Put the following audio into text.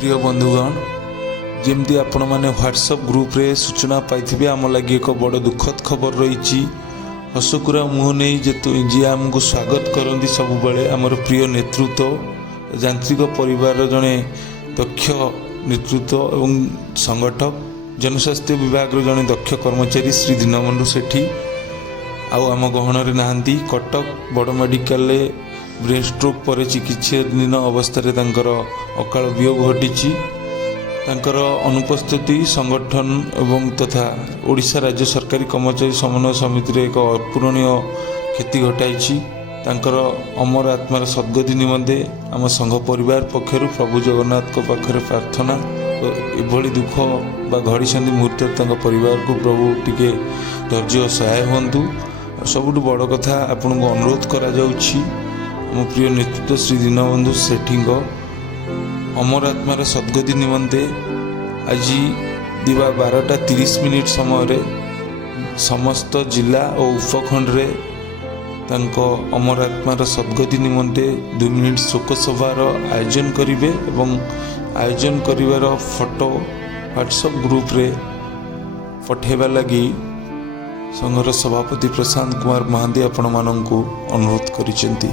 प्रिय बंधुगण जमती आपण मैंने व्हाट्सएप ग्रुप रे सूचना पाई आम लगे एक बड़ दुखद खबर रही हसकुरा मुह नहीं जी आमको स्वागत करती सब बेले आमर प्रिय नेतृत्व यांत्रिक परिवार जड़े दक्ष नेतृत्व एवं संगठक जनस्वास्थ्य विभाग जड़े दक्ष कर्मचारी श्री दीनबंधु सेठी आम गहन नहांती कटक बड़ मेडिकल ब्रेन स्ट्रोक पर चिकित्साधीन अवस्था अकाल वियोग घटी अनुपस्थिति संगठन एवं तथा ओडिशा राज्य सरकारी कर्मचारी समन्वय समिति एक अपूरणीय क्षति घटाई अमर आत्मार सद्गति निमंते आम संघ परिवार पक्षर प्रभु जगन्नाथ को पाखरे प्रार्थना एभली दुख बा घड़ी मुहूर्त परिवार को प्रभु टिके धैर्य सहाय हूँ सबुठ बड़ कथा आपन को अनुरोध करा जाउछि मो प्रिय नेतृत्व श्री दीनबंधु सेठी अमर आत्मार सद्गति निमंते आज दिवा 12:30 समय समस्त जिला और उपखंड रे तांको अमर आत्मार सद्गति निमंते 2 मिनिट शोक सभार आयोजन करिवे एवं आयोजन करिवार फोटो व्हाट्सएप ग्रुप रे पठेबा लगी संघर सभापति प्रशांत कुमार महांती आपण माननकु अनुरोध करिसेंती।